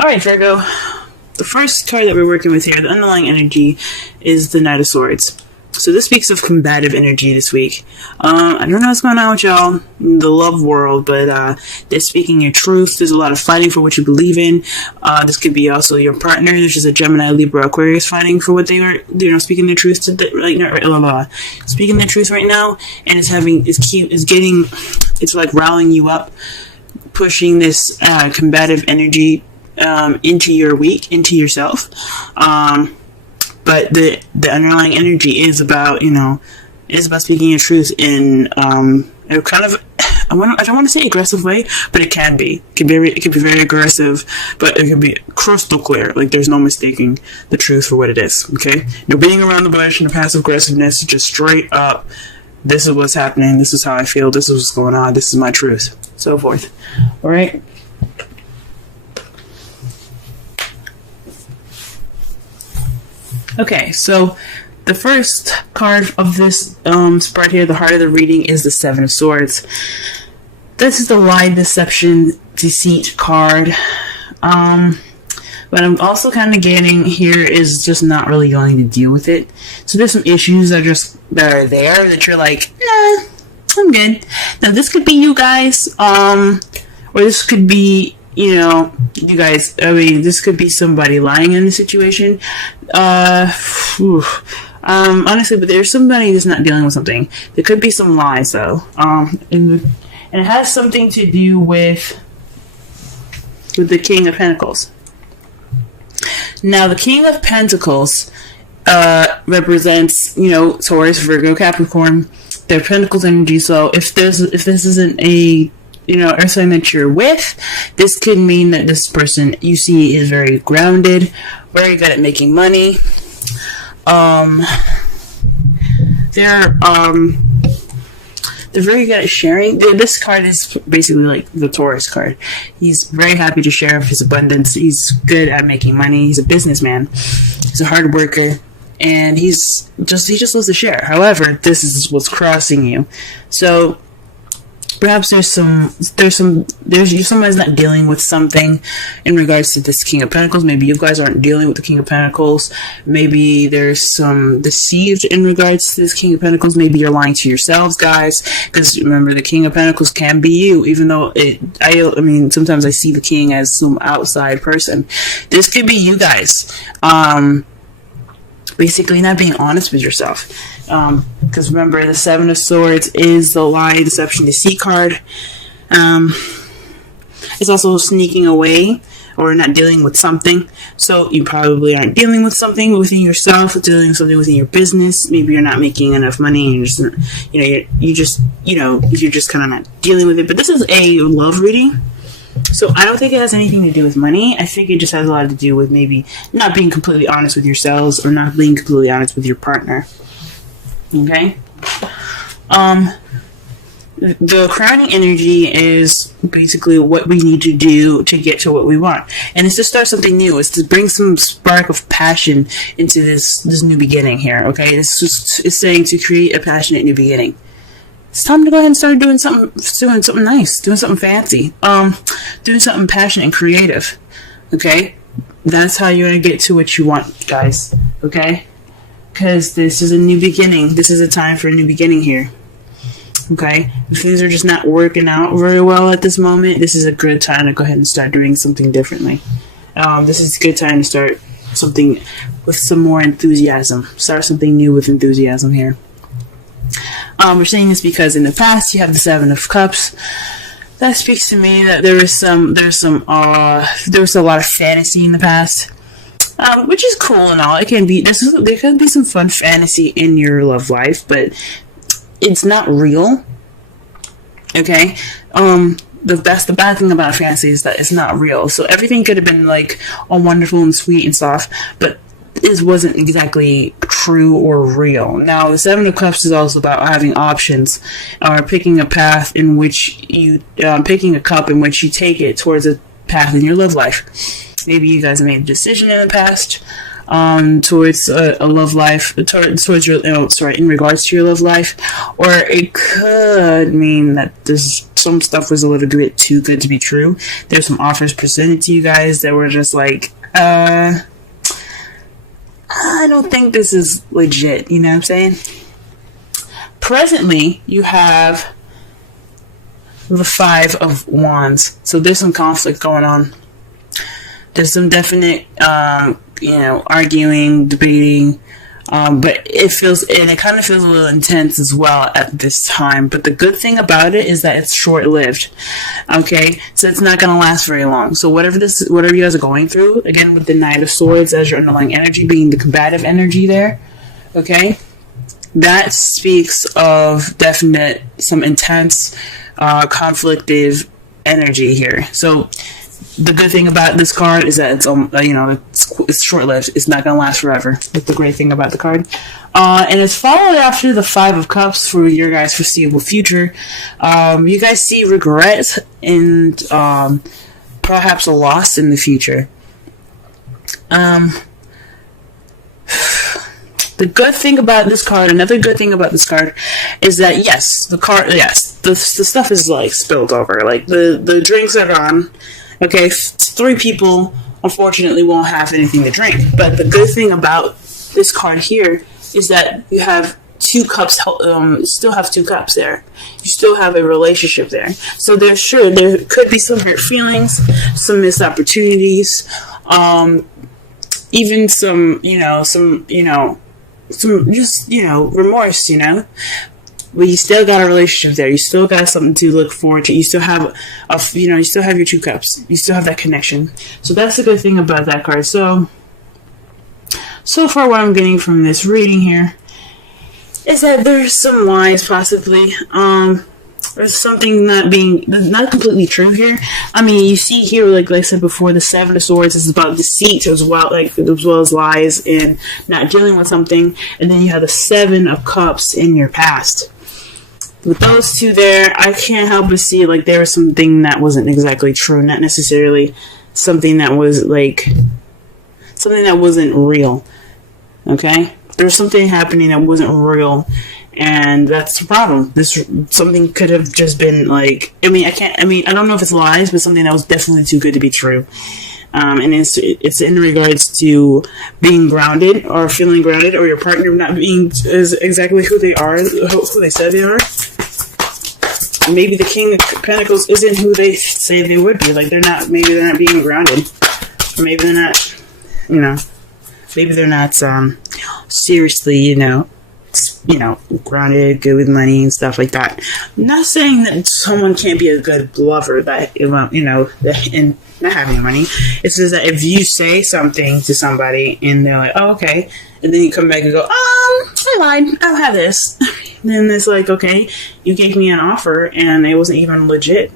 Alright, Virgo. The first card that we're working with here, the underlying energy, is the Knight of Swords. So this speaks of combative energy this week. I don't know what's going on with y'all in the love world, but they're speaking your truth. There's a lot of fighting for what you believe in. This could be also your partner, which is a Gemini, Libra, Aquarius, fighting for what they are, speaking their truth to speaking their truth right now, and it's like rallying you up, pushing this combative energy into your week, into yourself. But the underlying energy is about, speaking your truth in a kind of, I don't want to say aggressive way, but it can be. It can be very aggressive, but it can be crystal clear. Like, there's no mistaking the truth for what it is, okay? No beating around the bush and the passive aggressiveness, just straight up, this is what's happening, this is how I feel, this is what's going on, this is my truth, so forth. Alright? Okay, so the first card of this spread here, the heart of the reading, is the Seven of Swords. This is the lie, deception, deceit card. But I'm also kind of getting here is just not really going to deal with it. So there's some issues that are there that you're like, nah, I'm good. Now this could be you guys, or this could be, you guys, this could be somebody lying in the situation. Honestly, but there's somebody that's not dealing with something. There could be some lies, though. And it has something to do with the King of Pentacles. Now, the King of Pentacles represents, Taurus, Virgo, Capricorn, their Pentacles energy. So if this isn't a earth sign that you're with, this could mean that this person you see is very grounded, very good at making money. They're very good at sharing. This card is basically like the Taurus card. He's very happy to share his abundance. He's good at making money. He's a businessman. He's a hard worker. And he just loves to share. However, this is what's crossing you. So perhaps somebody's not dealing with something in regards to this King of Pentacles. Maybe you guys aren't dealing with the King of Pentacles. Maybe there's some deceived in regards to this King of Pentacles. Maybe you're lying to yourselves, guys. Because remember, the King of Pentacles can be you, even though sometimes I see the King as some outside person. This could be you guys. Basically not being honest with yourself. Because remember, the Seven of Swords is the lie, deception, deceit card. It's also sneaking away or not dealing with something. So you probably aren't dealing with something within yourself, dealing with something within your business. Maybe you're not making enough money and you're just kind of not dealing with it. But this is a love reading. So I don't think it has anything to do with money. I think it just has a lot to do with maybe not being completely honest with yourselves or not being completely honest with your partner. Okay? The crowning energy is basically what we need to do to get to what we want. And it's to start something new. It's to bring some spark of passion into this new beginning here. Okay? It's saying to create a passionate new beginning. It's time to go ahead and start doing something nice, doing something fancy, doing something passionate and creative. Okay, that's how you're gonna get to what you want, guys. Okay, because this is a new beginning. This is a time for a new beginning here. Okay, if things are just not working out very well at this moment, this is a good time to go ahead and start doing something differently. This is a good time to start something with some more enthusiasm. Start something new with enthusiasm here. We're saying this because in the past you have the Seven of Cups. That speaks to me that there was a lot of fantasy in the past, which is cool and all. It can be there can be some fun fantasy in your love life, but it's not real. Okay, the bad thing about fantasy is that it's not real. So everything could have been like all wonderful and sweet and soft, but it wasn't exactly true or real. Now, the Seven of Cups is also about having options, or picking a path in which picking a cup in which you take it towards a path in your love life. Maybe you guys made a decision in the past towards a love life, towards your, in regards to your love life, or it could mean that this some stuff was a little bit too good to be true. There's some offers presented to you guys that were just like, I don't think this is legit, you know what I'm saying? Presently, you have the Five of Wands. So there's some conflict going on. There's some definite, arguing, debating, but it kind of feels a little intense as well at this time. But the good thing about it is that it's short-lived. Okay, so it's not going to last very long. So whatever you guys are going through, again with the Knight of Swords as your underlying energy being the combative energy there, okay, that speaks of definite some intense, conflictive energy here. So the good thing about this card is that it's short-lived. It's not going to last forever. That's the great thing about the card. And it's followed after the Five of Cups for your guys' foreseeable future. You guys see regret and perhaps a loss in the future. The good thing about this card, another good thing about this card, is that the stuff is like spilled over. Like the drinks are gone. Okay, 3 people unfortunately won't have anything to drink. But the good thing about this card here is that you have 2 cups. Still have 2 cups there. You still have a relationship there. So there could be some hurt feelings, some missed opportunities, even some remorse, but you still got a relationship there. You still got something to look forward to. You still have you still have your 2 cups. You still have that connection. So that's the good thing about that card. So far what I'm getting from this reading here is that there's some lies possibly. There's something not completely true here. I mean, you see here, like I said before, the Seven of Swords is about deceit as well as lies and not dealing with something. And then you have the Seven of Cups in your past. With those 2 there, I can't help but see like there was something that wasn't exactly true, not necessarily something that wasn't real. Okay, there's something happening that wasn't real. And that's the problem. Something could have just been like, I don't know if it's lies, but something that was definitely too good to be true. And it's in regards to being grounded or feeling grounded, or your partner not being exactly who they are, who they said they are. Maybe the King of Pentacles isn't who they say they would be. Like maybe they're not being grounded. Or maybe they're not, maybe they're not seriously, grounded, good with money and stuff like that. I'm not saying that someone can't be a good lover and not having money. It's just that if you say something to somebody and they're like, oh, okay, and then you come back and go, I lied, I don't have this. Then it's like, okay, you gave me an offer and it wasn't even legit.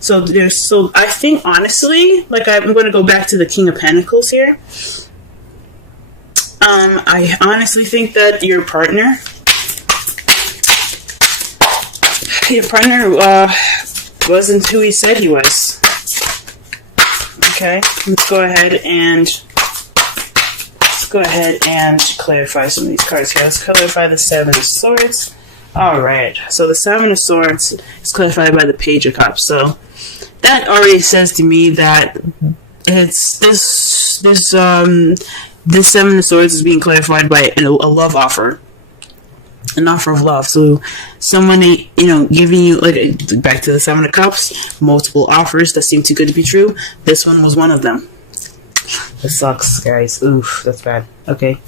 So I think honestly, like I'm going to go back to the King of Pentacles here. I honestly think that your partner wasn't who he said he was. Okay, let's go ahead and clarify some of these cards here. Let's clarify the Seven of Swords. Alright, so the Seven of Swords is clarified by the Page of Cups. So that already says to me that it's this Seven of Swords is being clarified by a love offer. An offer of love. So someone, giving you, like, back to the Seven of Cups, multiple offers that seem too good to be true. This one was one of them. That sucks, guys. Oof, that's bad. Okay.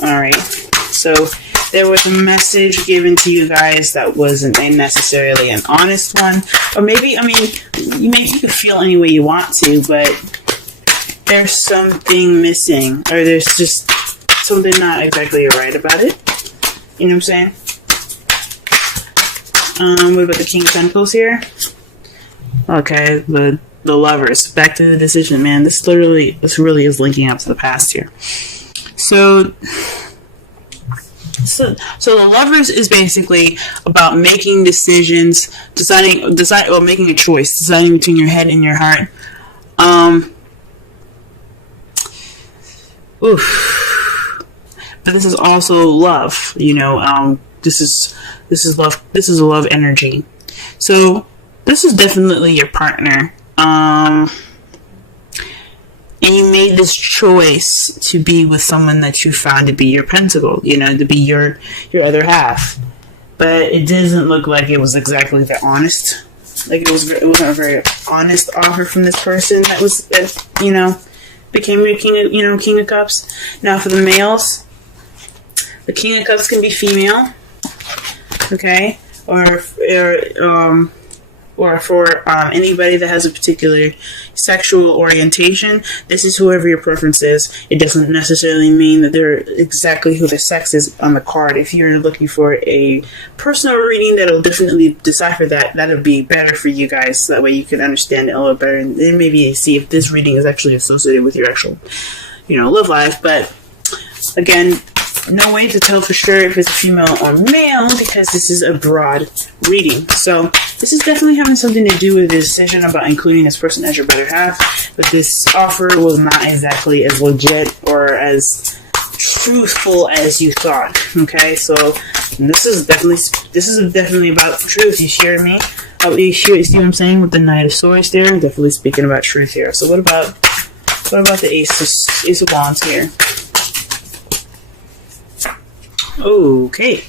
Alright. So there was a message given to you guys that wasn't necessarily an honest one. Or maybe, you could feel any way you want to, but there's something missing, or there's just something not exactly right about it. You know what I'm saying? What about the King of Pentacles here? Okay, the Lovers. Back to the decision, man. This really is linking up to the past here. So the Lovers is basically about making decisions, making a choice, deciding between your head and your heart. But this is also love, this is love. This is a love energy. So this is definitely your partner. And you made this choice to be with someone that you found to be your pentacle, to be your other half. But it doesn't look like it was exactly the honest. Like it wasn't a very honest offer from this person that became your King of Cups. Now for the males, the King of Cups can be female, okay, or for anybody that has a particular sexual orientation. This is whoever your preference is. It doesn't necessarily mean that they're exactly who the sex is on the card. If you're looking for a personal reading that'll definitely decipher that, that'll be better for you guys. So that way you can understand it a little better, and then maybe see if this reading is actually associated with your actual, love life. But again, no way to tell for sure if it's a female or male, because this is a broad reading. So this is definitely having something to do with the decision about including this person as your better half. But this offer was not exactly as legit or as truthful as you thought. Okay, so this is definitely about truth. You hear me? You see what I'm saying with the Knight of Swords there? I'm definitely speaking about truth here. So what about the Ace of Wands here? Okay,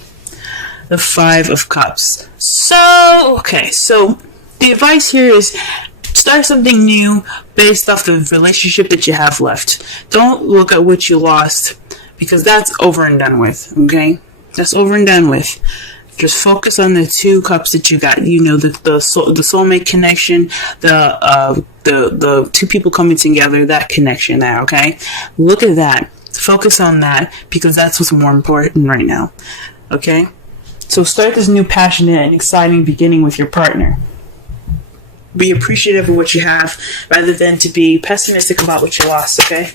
the Five of Cups. So the advice here is start something new based off the relationship that you have left. Don't look at what you lost, because that's over and done with, okay? That's over and done with. Just focus on the two cups that you got. The soulmate connection, the two people coming together, that connection there, okay? Look at that. Focus on that, because that's what's more important right now. Okay? So start this new passionate and exciting beginning with your partner. Be appreciative of what you have rather than to be pessimistic about what you lost, okay?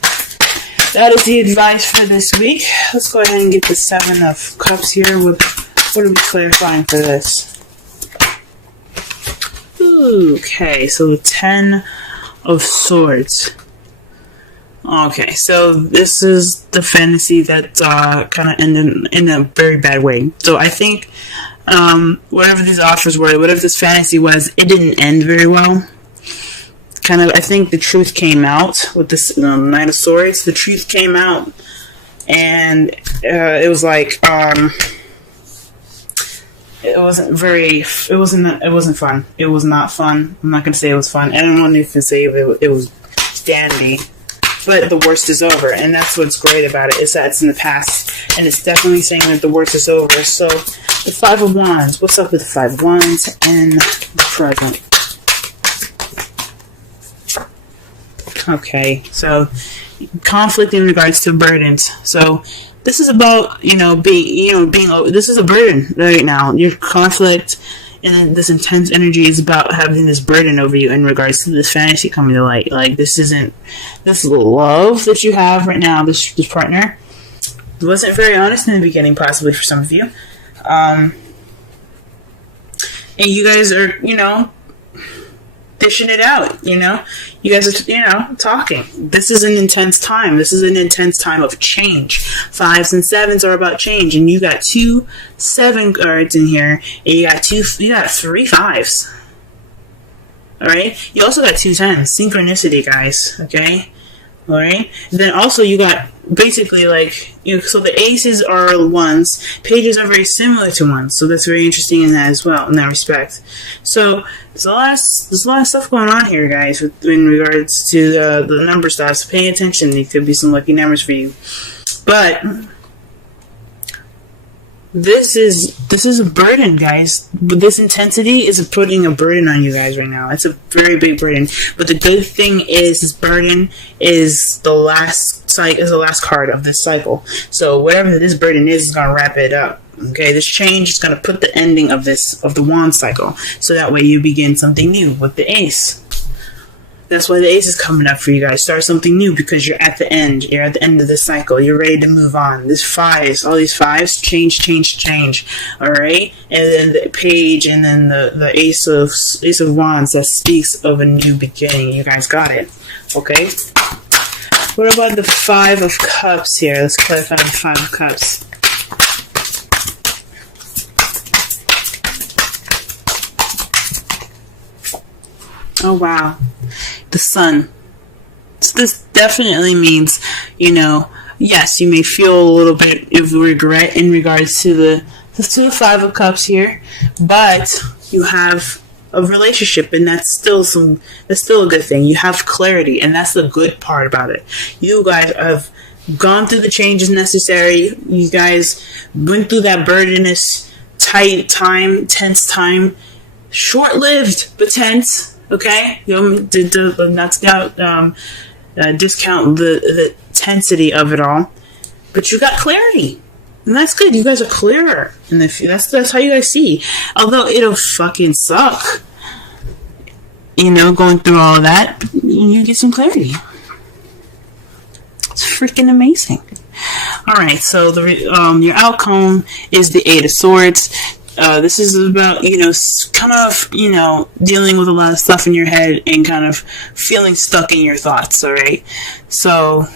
That is the advice for this week. Let's go ahead and get the Seven of Cups here. What are we clarifying for this? Okay, so the Ten of Swords. Okay, so this is the fantasy that kind of ended in a very bad way. So I think whatever these offers were, whatever this fantasy was, it didn't end very well. I think the truth came out with this Knight of Swords. The truth came out, and it was like it wasn't fun. It was not fun. I'm not gonna say it was fun. I don't want to even say it was dandy. But the worst is over, and that's what's great about it, is that it's in the past, and it's definitely saying that the worst is over. So, the Five of Wands. What's up with the Five of Wands and the present? Okay, so conflict in regards to burdens. So, this is about being. This is a burden right now. Your conflict and this intense energy is about having this burden over you in regards to this fantasy coming to light. Like, this love that you have right now, this partner, wasn't very honest in the beginning, possibly for some of you. And you guys are, dishing it out, You guys are, talking. This is an intense time. This is an intense time of change. Fives and sevens are about change, and you got 2 7 cards in here, and you got 3 fives. Alright? You also got 2 10s. Synchronicity, guys. Okay? Alright? Then also you got basically so the aces are ones, pages are very similar to ones, so that's very interesting in that as well, in that respect. So there's a lot of stuff going on here, guys, in regards to the number stuff. So pay attention. There could be some lucky numbers for you, but this is a burden, guys. This intensity is putting a burden on you guys right now. It's a very big burden. But the good thing is, this burden is the last card of this cycle. So whatever this burden is gonna wrap it up. Okay, this change is gonna put the ending of the wand cycle. So that way you begin something new with the ace. That's why the ace is coming up for you guys. Start something new, because you're at the end. You're at the end of the cycle. You're ready to move on. This fives, all these fives, change. Alright? And then the page, and then the ace of wands, that speaks of a new beginning. You guys got it. Okay? What about the Five of Cups here? Let's clarify the Five of Cups. Oh, wow. The sun. So this definitely means, yes, you may feel a little bit of regret in regards to the Five of Cups here, but you have a relationship, and that's still a good thing. You have clarity, and that's the good part about it. You guys have gone through the changes necessary. You guys went through that burdenous, tight time, tense time, short-lived but tense. Okay, not discount the tensity of it all, but you got clarity, and that's good. You guys are clearer, and that's how you guys see. Although it'll fucking suck, going through all of that, you get some clarity. It's freaking amazing. All right, so your outcome is the Eight of Swords. This is about, kind of, dealing with a lot of stuff in your head and kind of feeling stuck in your thoughts, all right? So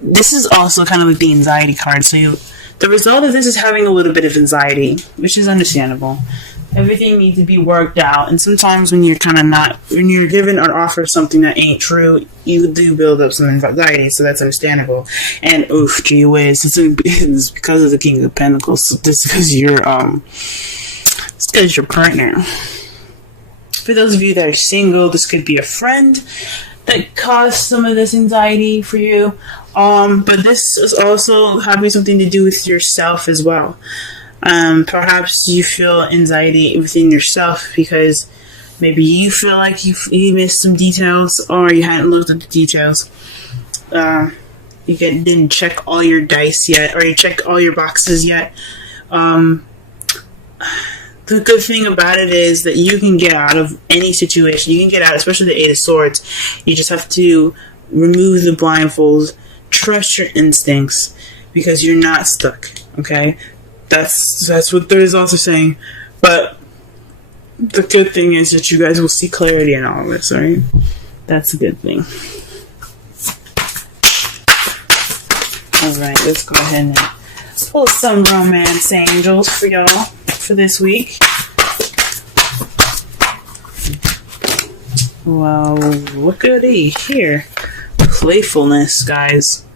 this is also kind of like the anxiety card. So the result of this is having a little bit of anxiety, which is understandable. Everything needs to be worked out, and sometimes when you're given an offer of something that ain't true, you do build up some anxiety, so that's understandable. And gee whiz, it's because of the King of Pentacles. So this is it's because your partner. For those of you that are single, this could be a friend that caused some of this anxiety for you. But this is also having something to do with yourself as well. Perhaps you feel anxiety within yourself because maybe you feel like you missed some details, or you hadn't looked at the details. You didn't check all your dice yet, or you check all your boxes yet. The good thing about it is that you can get out of any situation. You can get out, especially the Eight of Swords. You just have to remove the blindfolds, trust your instincts, because you're not stuck, okay? That's what Third is also saying. But the good thing is that you guys will see clarity in all of this, alright? That's a good thing. Alright, let's go ahead and pull some romance angels for y'all for this week. Well, look at here. Playfulness, guys.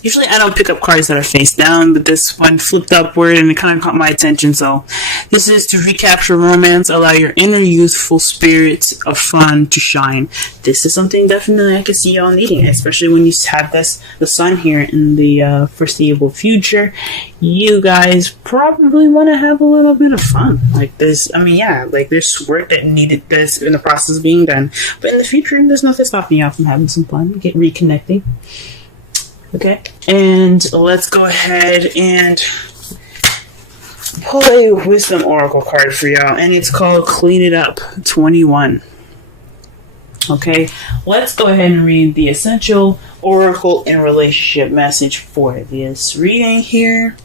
Usually I don't pick up cards that are face down, but this one flipped upward and it kind of caught my attention. So this is to recapture romance, allow your inner youthful spirit of fun to shine. This is something definitely I can see y'all needing, especially when you have the sun here in the foreseeable future. You guys probably want to have a little bit of fun. Like this, there's work that's in the process of being done. But in the future, there's nothing stopping y'all from having some fun, reconnecting. Okay, and let's go ahead and pull a Wisdom Oracle card for y'all, and it's called Clean It Up 21. Okay, let's go ahead and read the Essential Oracle and Relationship message for this reading here.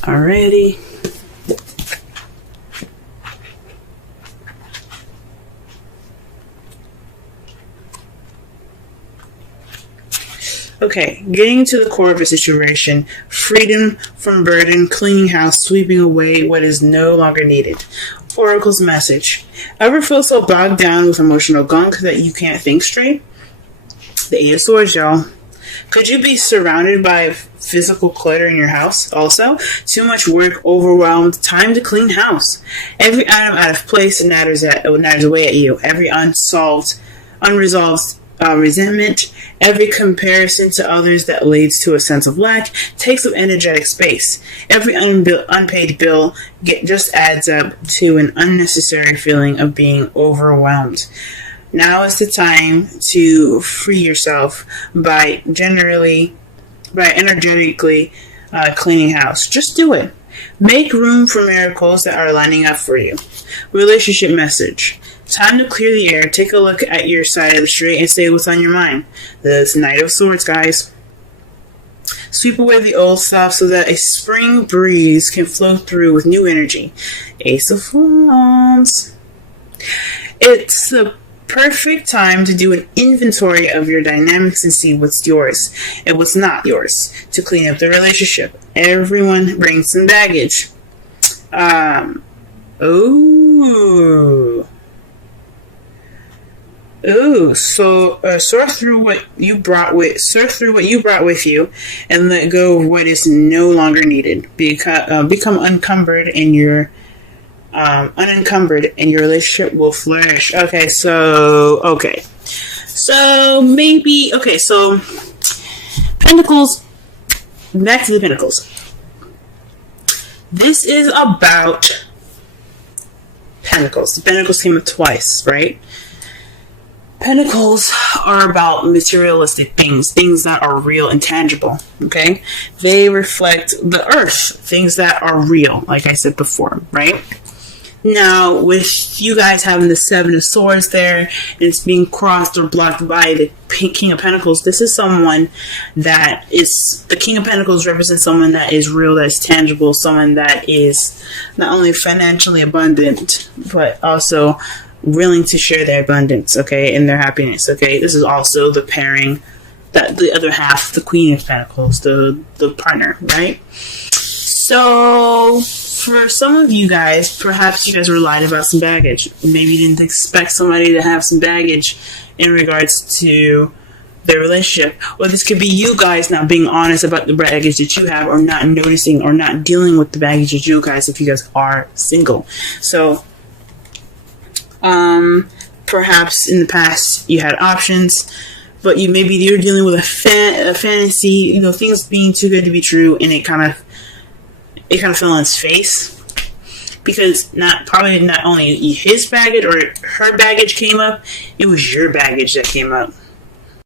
Alrighty. Okay, getting to the core of a situation, freedom from burden, cleaning house, sweeping away what is no longer needed. Oracle's message. Ever feel so bogged down with emotional gunk that you can't think straight? The Eight of Swords, y'all. Could you be surrounded by physical clutter in your house also? Too much work, overwhelmed, time to clean house. Every item out of place natters away at you. Every unresolved resentment, every comparison to others that leads to a sense of lack takes up energetic space. Every unpaid bill just adds up to an unnecessary feeling of being overwhelmed. Now is the time to free yourself by energetically cleaning house. Just do it. Make room for miracles that are lining up for you. Relationship message. Time to clear the air. Take a look at your side of the street and say what's on your mind. The Knight of Swords, guys. Sweep away the old stuff so that a spring breeze can flow through with new energy. Ace of Wands. It's the perfect time to do an inventory of your dynamics and see what's yours and what's not yours to clean up the relationship. Everyone brings some baggage. Ooh, so sort through what you brought with you, and let go of what is no longer needed. Become unencumbered, and your unencumbered, and your relationship will flourish. So maybe so Pentacles. Back to the Pentacles. This is about Pentacles. The Pentacles came up twice, right? Pentacles are about materialistic things that are real and tangible, okay? They reflect the earth, things that are real, like I said before, right? Now, with you guys having the Seven of Swords there, and it's being crossed or blocked by the King of Pentacles, this is someone that is... The King of Pentacles represents someone that is real, that is tangible, someone that is not only financially abundant, but also willing to share their abundance, okay, and their happiness, okay? This is also the pairing, that the other half, the Queen of Pentacles, the partner, right? So, for some of you guys, perhaps you guys were lied about some baggage. Maybe you didn't expect somebody to have some baggage in regards to their relationship. Or this could be you guys not being honest about the baggage that you have, or not noticing or not dealing with the baggage that you guys, if you guys are single. So, perhaps in the past you had options, but you're dealing with a fantasy, things being too good to be true, and it kind of fell on its face, because not only his baggage or her baggage came up, it was your baggage that came up.